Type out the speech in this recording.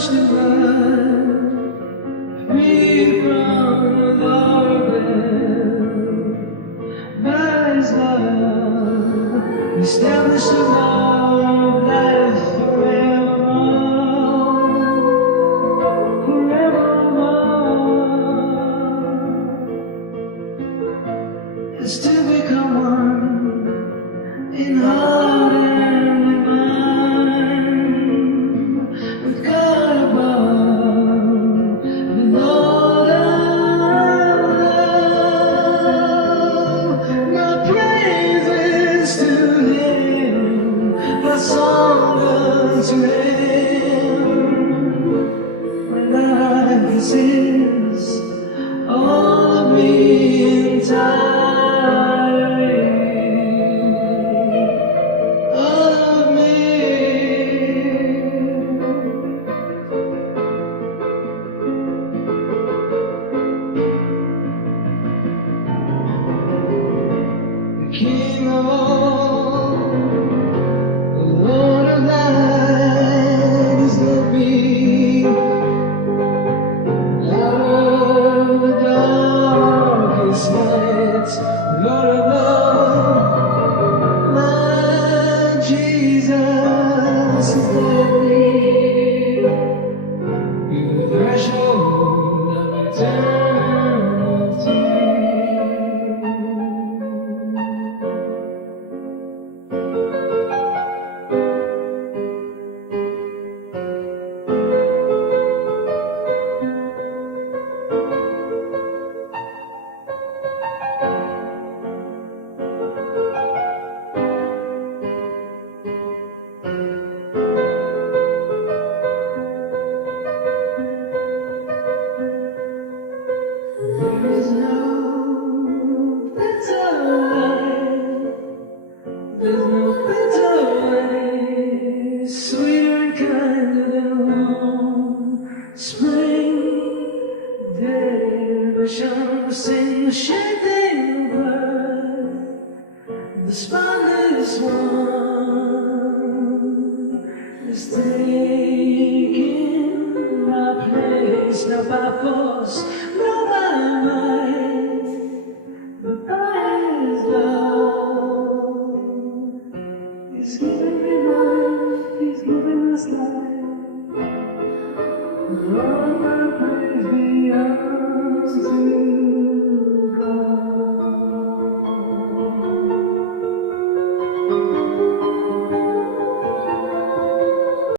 washed in blood, free from the law of death. By His love, He established a law of life forevermore, forevermore. It's to become one in heart and in mind, with God above, the Lord of love. My praises to Him, my song unto Him. My life is His, all of me entirely. King of all, the Lord of light is the beam. Out of the darkest night, Lord of love, my Jesus is deadly. You're the threshold of eternity. There is no better life, there's no better way, sweeter and kinder than warm spring day. The sun will sing the shading blood, the spotless one is taking my place, not by force, not by might, but by His love. He's giving me life, He's giving us life. All my praise be unto